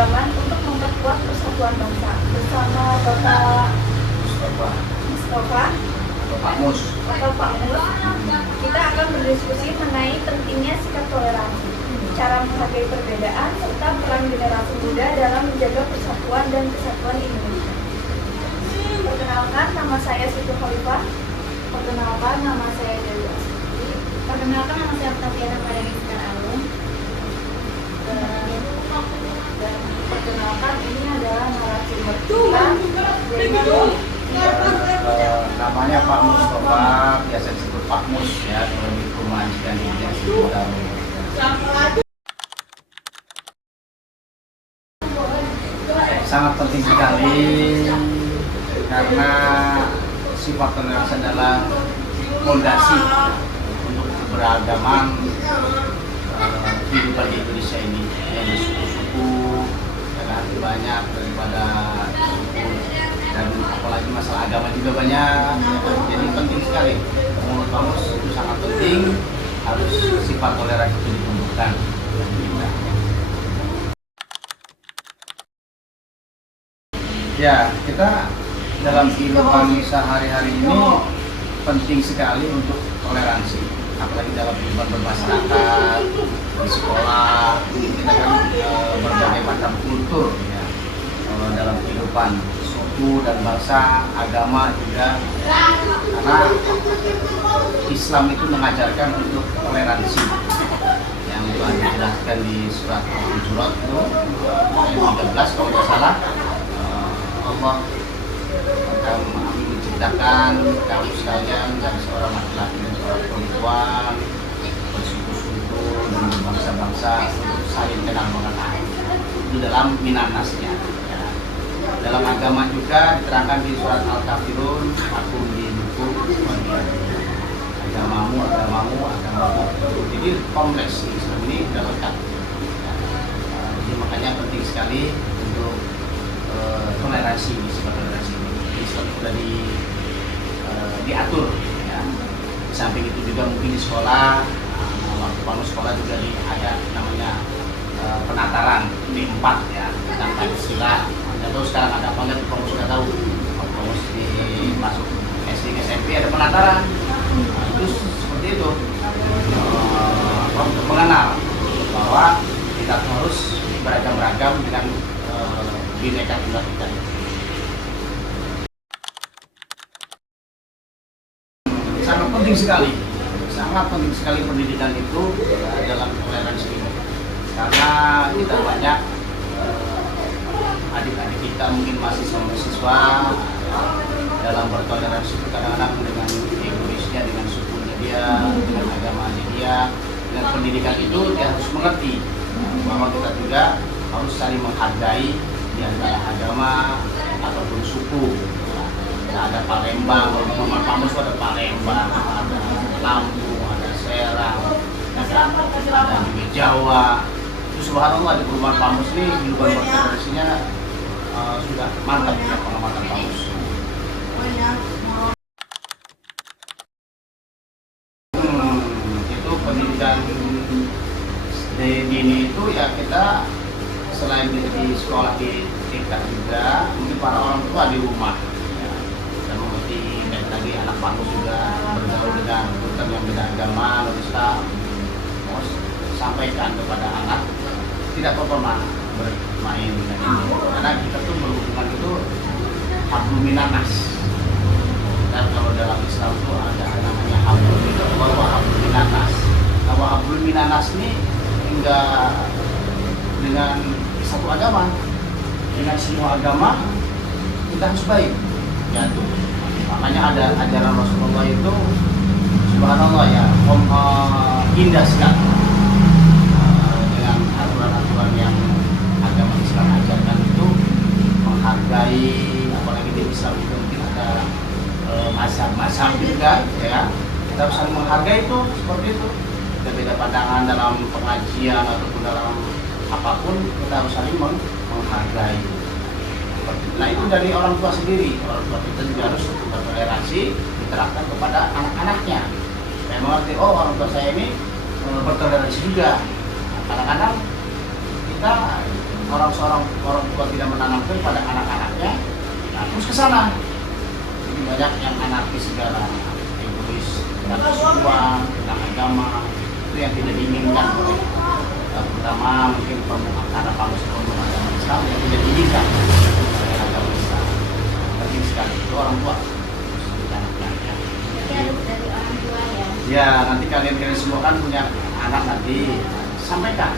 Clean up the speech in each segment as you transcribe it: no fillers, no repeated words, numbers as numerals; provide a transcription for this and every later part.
keberagaman untuk memperkuat persatuan bangsa. Bersama Bapak Mustafa atau Pak Mus, kita akan berdiskusi mengenai pentingnya sikap toleransi, cara menghargai perbedaan, serta peran generasi muda dalam menjaga persatuan dan kesatuan Indonesia. Perkenalkan, nama saya Siti Khalifah. Perkenalkan, nama saya Dewi Astuti. Perkenalkan, nama saya Octaviana Madaniska Alun. Dan perkenalkan, ini adalah narasumber kita, yaitu namanya Pak Mustafa, biasa disebut Pak Mus ya, kalau di perumahan dan disebut sangat penting sekali karena sifat toleransi adalah fondasi untuk keberagaman kehidupan di Indonesia ini, yang bersuku-suku dan banyak daripada suku, dan apalagi masalah agama juga banyak, jadi penting sekali. Menurut kamu itu sangat penting, harus sifat toleransi itu ditumbuhkan. Ya, kita dalam kehidupan sehari-hari ini penting sekali untuk toleransi, apalagi dalam kehidupan bermasyarakat, di sekolah, kita kan berbagai macam kultur ya, dalam kehidupan suku dan bangsa, agama juga, karena Islam itu mengajarkan untuk toleransi yang telah dijelaskan di surat Al-Hujurat itu ayat 13 kalau tidak salah. Allah akan menciptakan kaum sekalian dari seorang laki-laki dan seorang perempuan, bersuku-suku dan berbangsa-bangsa untuk saling kenal mengenal. Itu dalam minanasnya. Ya. Dalam agama juga diterangkan di surat Al-Kafirun, aku didukung agamamu. Jadi kompleks Islam ini sudah lengkap. Ya. Jadi makanya penting sekali untuk toleransi, sifat toleransi ini Islam sudah diatur ya. Di samping itu juga mungkin di sekolah, waktu kamu sekolah juga ada namanya penataran di 4 ya, tentang Pancasila. Atau sekarang ada apa enggak, kamu sudah tahu, waktu kamu masuk SD SMP ada penataran. Itu seperti itu, untuk mengenal bahwa kita harus beragam-ragam dengan bineka tunggal ika. Sangat penting sekali pendidikan itu dalam toleransi ini, karena kita banyak adik-adik kita mungkin mahasiswa dalam bertoleransi kadang-kadang dengan egoisnya, dengan sukunya dia, dengan agamanya dia. Dengan pendidikan itu dia harus mengerti bahwa kita juga harus saling menghargai di antara agama ataupun suku. Nah, ada Palembang, kalau Muhammad Pamus ada Palembang, ada Lampung, ada Serang, ada juga Jawa. Itu subhanallah di perumahan Pamus ini kehidupan bertoleransinya sudah mantap ya, pengamatan Pamus. Itu pendidikan dini itu ya, kita selain di sekolah di TK juga, mungkin para orang tua di rumah ya, dan mengerti dan lagi anak bangku juga bergaul dengan bukan yang beda agama, Islam, sampaikan kepada anak tidak apa-apa bermain dengan ini, karena kita tuh berhubungan itu hablum minanas. Dan kalau dalam Islam itu ada namanya hablum minanas. Kalau hablum minanas ini enggak dengan satu agama, dengan semua agama kita harus baik ya. Makanya ada ajaran Rasulullah itu subhanallah ya, indah sekali dengan aturan-aturan yang agama Islam ajarkan itu, menghargai, apalagi di Islam itu mungkin ada mazhab-mazhab juga ya, kita harus saling menghargai itu, seperti itu. Berbeda pandangan dalam pengajian ataupun dalam apapun, kita harus saling menghargai. Nah, itu dari orang tua sendiri. Orang tua kita juga harus bertoleransi, diterapkan kepada anak-anaknya. Saya mengerti, oh orang tua saya ini bertoleransi juga. Kadang-kadang kita orang tua tidak menanamkan pada anak-anaknya, nah terus ke sana. Jadi banyak yang anarkis segala, egois, tentang kesukuan, tentang agama, itu yang tidak diinginkan oleh terutama mungkin karena pangus agama Islam yang tidak diinginkan oleh agama Islam. Penting sekali itu orang tua. Jadi harus dari orang tua ya. Ya, nanti kalian semua kan punya anak nanti, sampaikan.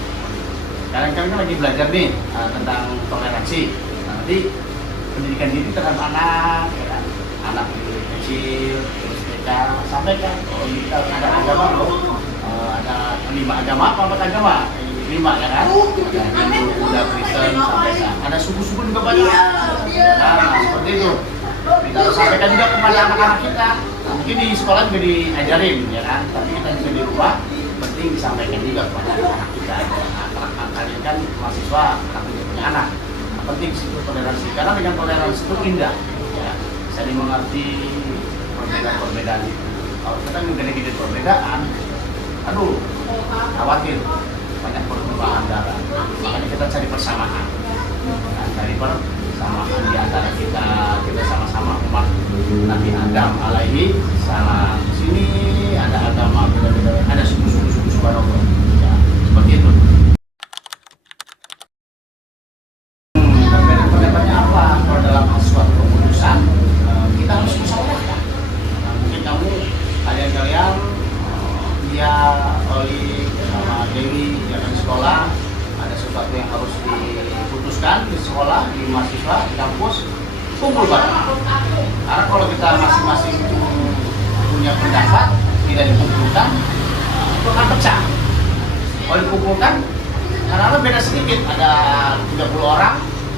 Kalian kan lagi belajar nih tentang toleransi. Nah, nanti pendidikan diri terhadap anak, ya kan? Anak kecil, terus TK, sampaikan. Oh, kita ada agama loh, ada 5 agama apa 4 agama? 5 ya kan? Nah, Hindu, Buddha, Kristen, sampaikan. Ada suku-suku juga banyak. Nah, seperti itu. Kita harus sampaikan juga kepada anak-anak kita. Nah, mungkin di sekolah juga diajarin ya kan, tapi kita juga di rumah penting disampaikan juga kepada anak kita. Anak-anak kalian kan mahasiswa, anak juga punya anak. Nah, penting sih toleransi, karena dengan toleransi itu indah. Ya, saling mengerti perbedaan-perbedaan itu. Kalau kita gede-gede perbedaan, aduh, khawatir banyak pertumpahan darah. Makanya kita cari persamaan. Nah, cari persamaan di antara kita sama-sama umat Nabi Adam alaihi salam. Di sini ada agama beda-beda, ada suku-suku subhanallah. Ya, seperti itu. Perbedaan-perbedaannya apa? Kalau dalam suatu keputusan kita harus musyawarahkan. Nah, mungkin kalian dia Oli sama Dewi di sekolah ada sesuatu yang harus diputuskan di sekolah, di mahasiswa, di kampus, kumpul bareng. Karena kalau kita masing-masing punya pendapat tidak dikumpulkan, itu akan pecah. Kalau dikumpulkan, kadang-kadang beda sedikit, ada 30 orang,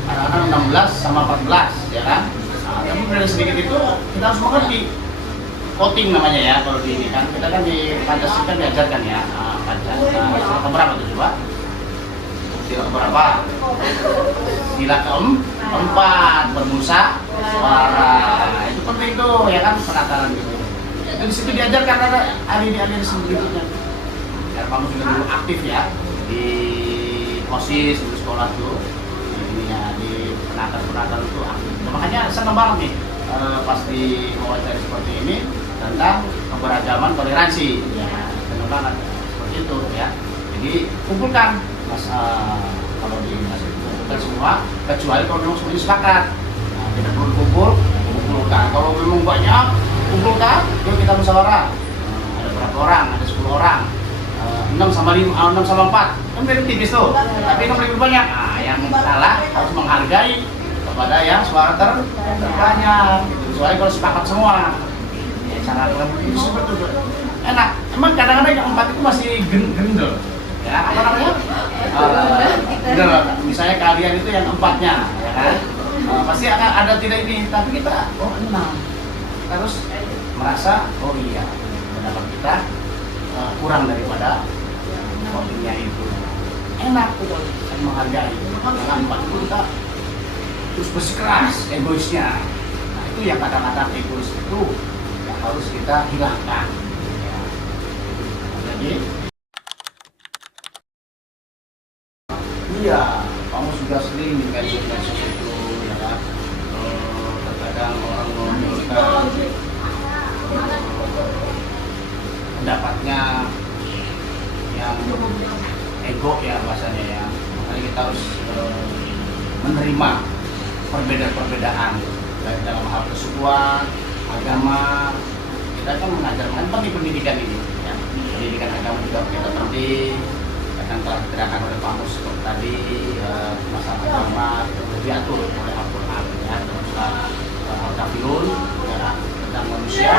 kadang-kadang 16 sama 14, ya kan? Nah, tapi beda sedikit itu kita harus mengerti. Voting namanya ya, kalau di ini kan kita kan di Pancasila kan diajarkan ya, Pancasila keberapa tuh coba? Sila keberapa? Sila keempat, bermusa suara. Itu penting tuh ya kan, penataran gitu. Itu di situ diajarkan ada hari sebelumnya. Biar kamu juga dulu aktif ya di OSIS di sekolah tuh, di penataran itu aktif. Nah, makanya senang banget nih pas di wawancara seperti ini tentang keberagaman toleransi. Ya, senang banget seperti itu ya. Jadi kumpulkan mas kalau di masjid kumpulkan semua, kecuali kalau memang semuanya sepakat. Nah, kita perlu kumpulkan. Kalau memang banyak kumpulkan, yuk kita musyawarah. Ada berapa orang? Ada 10 orang. 6 sama 4 kan beda tipis tuh. Tapi kan lebih banyak. Nah, yang salah harus menghargai kepada yang suara terbanyak. Gitu. Soalnya kalau sepakat semua, ya cara itu seperti itu. Enak. Emang kadang-kadang yang 4 itu masih gendel. Ya, apa namanya? Misalnya kalian itu yang 4-nya, ya kan? Pasti akan ada tidak ini, tapi kita 6. Kita harus merasa, oh iya, pendapat kita kurang daripada votingnya itu. Enak itu, menghargai. Dengan 4 itu kita terus bersikeras egoisnya. Nah, itu yang kadang-kadang egois itu yang harus kita hilangkan. Ya. Jadi iya, kamu sudah sering di medsos itu, ya kan? Terkadang orang menunjukkan pendapatnya yang ego ya bahasanya ya. Makanya kita harus menerima perbedaan-perbedaan baik dalam hal kesukuan, agama. Kita kan mengajarkan penting pendidikan ini, ya. Pendidikan agama juga kita penting. Akan telah diterakan oleh Pak Mus tadi masalah agama itu diatur oleh Al-Quran ya, dalam surat Al-Kafirun ya, tentang manusia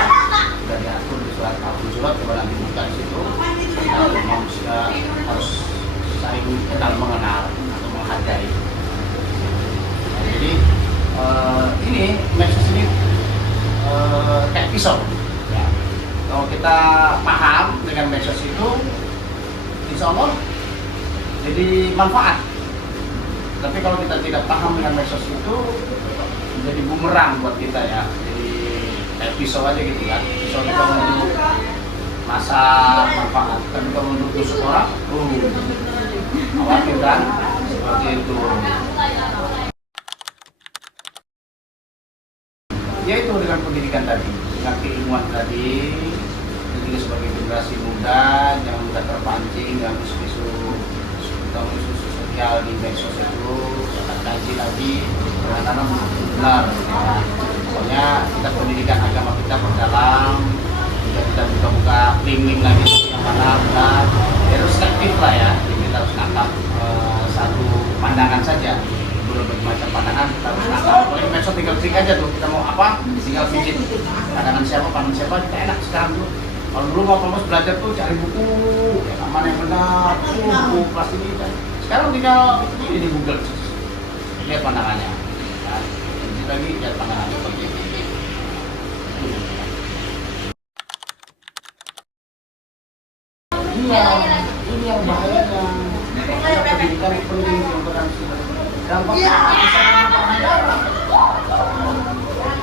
sudah diatur di surat Al-Hujurat. Coba nanti buka di situ tentang manusia harus saling kenal mengenal atau menghargai. Nah, jadi ini medsos ini kayak pisau ya. Kalau kita paham dengan medsos itu, insya Allah jadi manfaat. Tapi kalau kita tidak paham dengan medsos itu jadi bumerang buat kita ya. Jadi kayak pisau aja gitu kan. Pisau kita untuk masak manfaat, tapi kalau untuk tusuk orang, khawatir kan. seperti itu. Ya itu dengan pendidikan tadi, dengan keilmuan tadi, tentunya sebagai generasi muda jangan mudah terpancing dengan isu-isu sosial di medsos itu, kaji lagi karena benar. Pokoknya kita pendidikan agama kita perdalam, kita buka-buka link-link lagi yang mana benar, harus aktif lah ya. Jadi kita harus nangkap satu pandangan saja. Bermacam pandangan kita harus nangkap. Kalau medsos tinggal klik aja tuh, kita mau apa tinggal pijit pandangan siapa kita enak sekarang tuh. Kalau dulu mau kamu belajar tuh cari buku yang mana yang benar, buku plastik ini. Sekarang tinggal ini di Google lihat pandangannya. Nah, ini lagi lihat pandangannya seperti ini. Ini yang bahayanya. Pendidikan penting yang dampaknya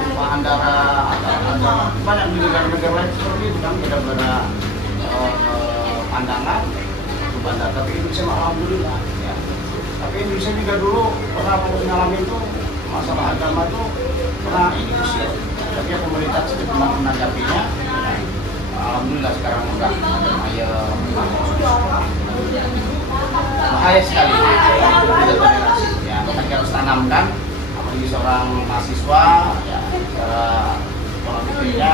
tumpahan darah, banyak di negara-negara lain seperti itu kan beda-beda pandangan, tumpahan darah. Tapi Indonesia alhamdulillah ya. Tapi Indonesia juga dulu pernah mengalami itu masalah agama itu pernah ini sih. Tapi ya pemerintah sedang menanggapinya. Alhamdulillah sekarang udah bahaya sekali kita toleransi ya. Kita harus tanamkan apalagi seorang mahasiswa ya, secara pola pikirnya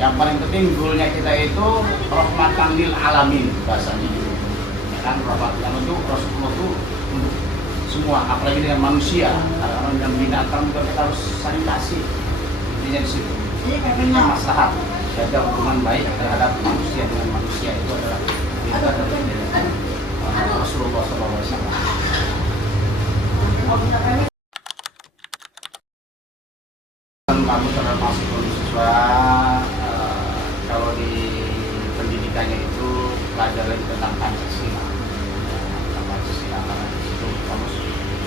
yang paling penting goalnya kita itu rahmatan lil alamin bahasanya gitu ya kan. Rahmatan itu Rasulullah itu untuk semua, apalagi dengan manusia. Karena dengan binatang juga kita harus sanitasi, intinya di situ. Intinya maslahat jaga hubungan baik terhadap manusia dengan manusia itu adalah perintah dari Rasulullah SAW. Kami terhadap mahasiswa kalau di pendidikannya itu pelajaran tentang Pancasila. Tentang Pancasila karena itu kamu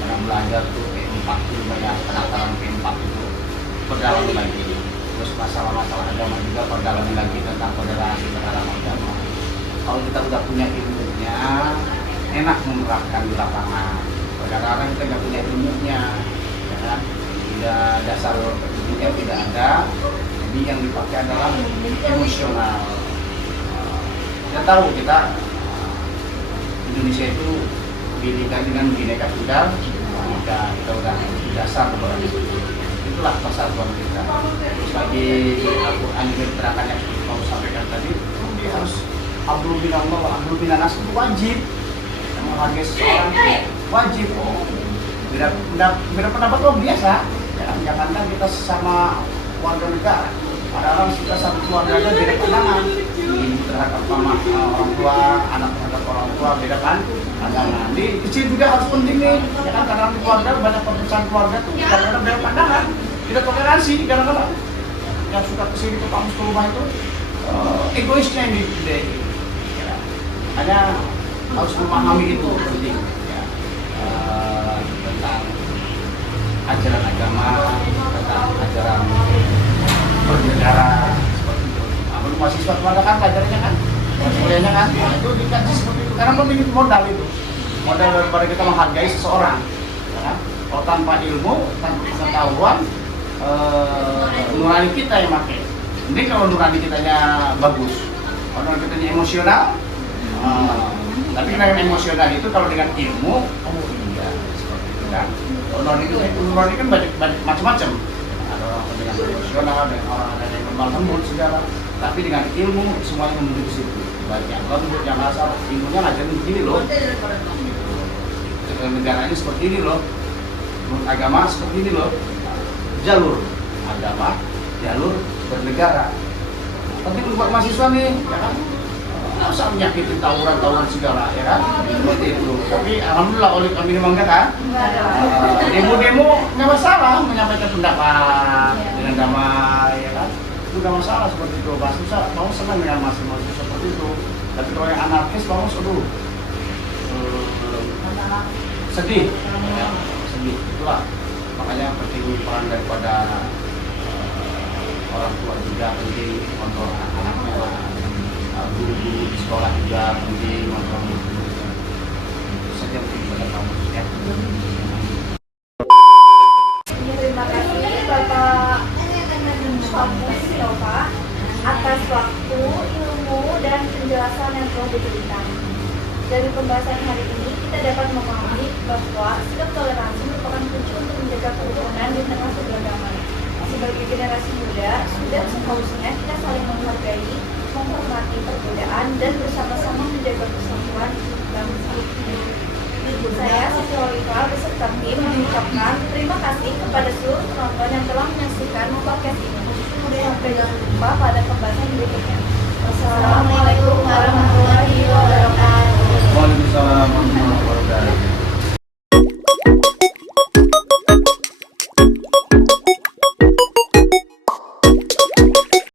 sedang belajar tuh P4 itu banyak penataran P4 itu perdalami lagi. Terus masalah-masalah agama juga perdalami lagi tentang toleransi terhadap agama. Kalau kita udah punya ilmunya, enak menerapkan di lapangan. Kadang-kadang kita nggak punya ilmunya, ya kan? Tidak dasar ilmunya tidak ada, jadi yang dipakai adalah emosional. Kita tahu Indonesia itu pendidikan dengan bineka tunggal ika, kita udah dasar kepada itu. Itulah persatuan kita. Bagi Al-Quran juga diterangkan yang mau sampaikan tadi, dia harus Abdul bin Allah, Abdul bin Anas itu wajib. Yang menghargai seseorang wajib. Beda pendapat lo biasa. Jangankan kita sesama warga negara. Padahal kita satu keluarga aja beda pandangan. Ibu terhadap orang tua, anak terhadap orang tua beda kan pandangan. Di kecil juga harus penting nih. Ya kan karena di keluarga banyak perpecahan keluarga tuh kadang-kadang beda pandangan. Tidak toleransi kadang-kadang. Yang suka kesini ke kampus ke rumah itu egoisnya yang dipilih. Hanya harus memahami itu penting ya. Tentang ajaran agama, tentang ajaran bernegara seperti itu. Belum mahasiswa keluarga kan pelajarannya kan, kuliahnya kan, itu dikaji seperti itu. Karena memiliki modal itu, modal daripada kita menghargai seseorang. Ya kan? Kalau tanpa ilmu, tanpa pengetahuan, nurani kita yang pakai. Ini kalau nurani kitanya bagus, kalau nurani kitanya emosional. Tapi dengan emosional itu kalau dengan ilmu, iya seperti itu kan. Nurani kan banyak macam-macam. Ada orang dengan emosional, dengan orang ada yang lemah lembut segala. Tapi dengan ilmu semuanya menuju ke situ. Baik yang lembut, yang kasar, ilmunya ngajarin begini loh. Negara ini seperti ini loh. Agama seperti ini loh. Jalur agama, jalur bernegara. Tapi buat mahasiswa nih, ya kan? Masa menyakiti tawuran segala, ya kan? Seperti itu. Tapi alhamdulillah oleh kami memang kan, demo-demo nggak masalah menyampaikan pendapat dengan damai, ya kan? Itu nggak masalah seperti itu. Mahasiswa mau senang dengan mahasiswa seperti itu. Tapi kalau yang anarkis, mau sedih, ya, sedih. Itulah makanya penting peran daripada orang tua juga penting kontrol anak-anaknya. Guru-guru di sekolah juga penting kontrol saja untuk ibadah kamu ya. Terima kasih Bapak Pamus Nova atas waktu, ilmu, dan penjelasan yang telah diberikan. Dari pembahasan hari ini, kita dapat memahami bahwa sikap toleransi merupakan kunci untuk menjaga kerukunan di tengah keberagaman. Sebagai generasi muda, sudah seharusnya kita saling menghargai, menghormati perbedaan, dan bersama-sama menjaga persatuan bangsa. Saya, Siti Oliva, beserta tim mengucapkan terima kasih kepada seluruh penonton yang telah menyaksikan podcast ini. Sampai jumpa pada pembahasan berikutnya. Wassalamualaikum warahmatullahi wabarakatuh.